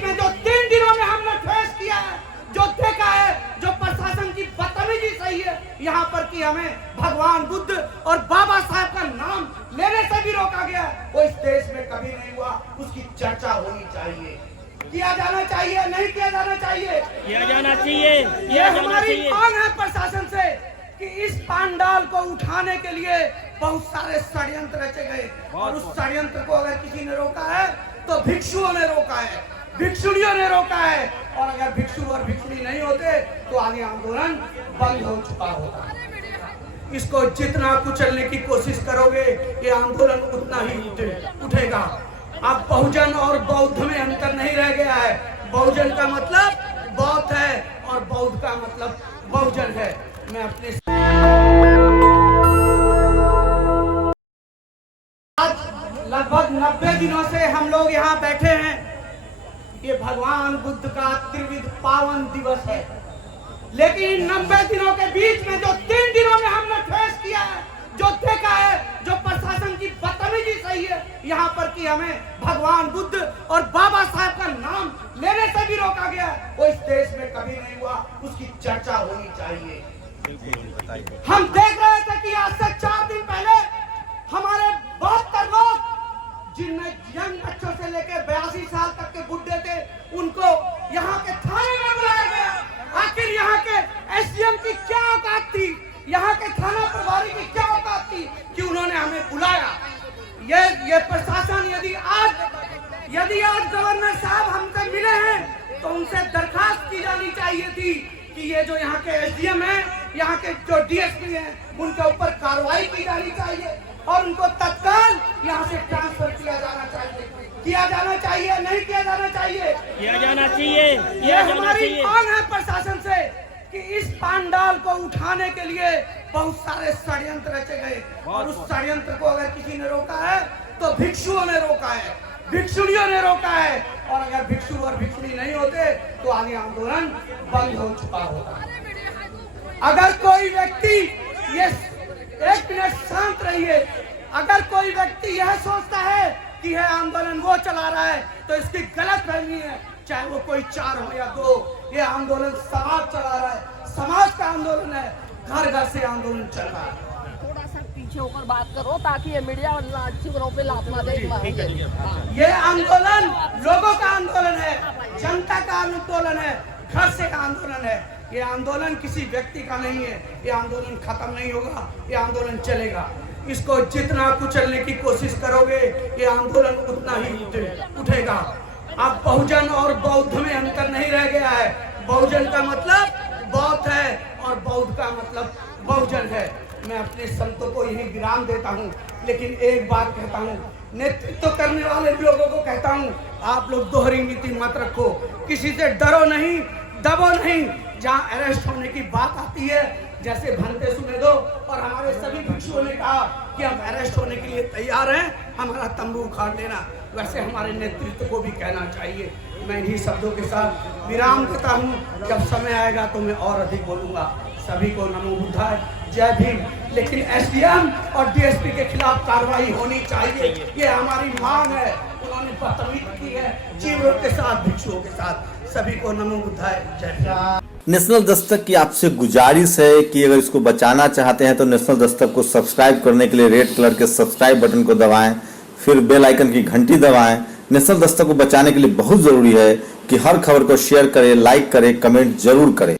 बीच में जो 3 दिनों में हमने फेस किया है, जो देखा है, जो प्रशासन की बदतमीजी सही है यहाँ पर कि हमें भगवान बुद्ध और बाबा साहब का नाम लेने से भी रोका गया, वो इस देश में कभी नहीं हुआ। उसकी चर्चा होनी चाहिए, किया जाना चाहिए, नहीं किया जाना चाहिए, किया जाना चाहिए। ये हमारी मांग है प्रशासन से कि इस पांडाल को उठाने के लिए बहुत सारे षड्यंत्र रचे गए और उस षड्यंत्र को अगर किसी ने रोका है तो भिक्षुओं ने रोका है, भिक्षुणियों ने रोका है, और अगर भिक्षु और भिक्षुणी नहीं होते तो आगे आंदोलन बंद हो चुका होता। इसको जितना कुचलने की कोशिश करोगे ये आंदोलन उतना ही उठेगा। अब बहुजन और बौद्ध में अंतर नहीं रह गया है। बहुजन का मतलब बौद्ध है और बौद्ध का मतलब बहुजन है। मैं अपने आज लगभग 90 दिनों से हम लोग यहाँ बैठे हैं। ये भगवान बुद्ध का त्रिविध पावन दिवस है, लेकिन इन 90 दिनों के बीच में जो 3 दिनों में हमने फेस किया है, जो देखा है, जो प्रशासन की बदतमीजी सही है यहाँ पर कि हमें भगवान बुद्ध और बाबा साहब का नाम लेने से भी रोका गया, वो इस देश में कभी नहीं हुआ। उसकी चर्चा होनी चाहिए। हम देख रहे थे कि आज से 4 दिन पहले हमारे 72 लोग, जिनमें यंग बच्चों से लेकर 82 साल तक के बुढ़े थे, उनको यहाँ के थाने में बुलाया गया। आखिर यहाँ के एसडीएम की क्या औकात थी, यहाँ के थाना प्रभारी की क्या औकात थी कि उन्होंने हमें बुलाया। ये प्रशासन यदि आज गवर्नर साहब हमसे मिले हैं तो उनसे दरखास्त की जानी चाहिए थी कि ये जो यहाँ के एसडीएम हैं, यहाँ के जो डीएसपी हैं, उनके ऊपर कार्रवाई की जानी चाहिए और उनको तत्काल यहाँ से ट्रांसफर किया जाना चाहिए। किया जाना चाहिए, नहीं किया जाना चाहिए, किया जाना चाहिए। ये हमारी मांग है प्रशासन से कि इस पांडाल को उठाने के लिए बहुत सारे षड्यंत्र रचे गए और उस षड्यंत्र को अगर किसी ने रोका है तो भिक्षुओं ने रोका है, भिक्षुणियों ने रोका है, और अगर भिक्षु और भिक्षुणी नहीं होते तो आगे आंदोलन बंद हो चुका होता। अगर कोई व्यक्ति, ये 1 मिनट शांत रहिए, अगर कोई व्यक्ति यह सोचता है कि यह आंदोलन वो चला रहा है तो इसकी गलत फहमी है। चाहे वो कोई 4 हो या 2, ये आंदोलन समाज चला रहा है, समाज का आंदोलन है, घर घर से आंदोलन चल रहा है। थोड़ा सा पीछे होकर बात करो ताकि ये मीडिया अच्छी ग्रुप पे लात ना दे। ये आंदोलन लोगों का आंदोलन है, जनता का आंदोलन है, घर से का आंदोलन है। ये आंदोलन किसी व्यक्ति का नहीं है। ये आंदोलन खत्म नहीं होगा, ये आंदोलन चलेगा। इसको जितना कुचलने की कोशिश करोगे ये आंदोलन उतना ही उठेगा। अब बहुजन और बौद्ध में अंतर नहीं रह गया है। बहुजन का मतलब बौद्ध है और बौद्ध का मतलब बहुजन है। मैं अपने संतों को यही विराम देता हूँ, लेकिन एक बात कहता हूँ, नेतृत्व करने वाले लोगों को कहता हूँ, आप लोग दोहरी नीति मत रखो, किसी से डरो नहीं, दबो नहीं। जहाँ अरेस्ट होने की बात आती है, जैसे भंते सुने दो, और हमारे सभी भिक्षुओं ने कहा कि हम अरेस्ट होने के लिए तैयार हैं, हमारा तंबू उखाड़ लेना, वैसे हमारे नेतृत्व को भी कहना चाहिए। मैं इन्हीं शब्दों के साथ विराम देता हूँ। जब समय आएगा तो मैं और अधिक बोलूँगा। सभी को नमो बुद्धाय, जय भीम। लेकिन एसडीएम और डीएसपी के खिलाफ कार्रवाई होनी चाहिए, ये हमारी मांग है। उन्होंने बदतमीजी की है जीवों के साथ, भिक्षुओं के साथ। सभी को नमो बुद्धाय, जय भीम। नेशनल दस्तक की आपसे गुजारिश है कि अगर इसको बचाना चाहते हैं तो नेशनल दस्तक को सब्सक्राइब करने के लिए रेड कलर के सब्सक्राइब बटन को दबाएं, फिर बेल आइकन की घंटी दबाएं। नेशनल दस्तक को बचाने के लिए बहुत जरूरी है कि हर खबर को शेयर करें, लाइक करें, कमेंट जरूर करें।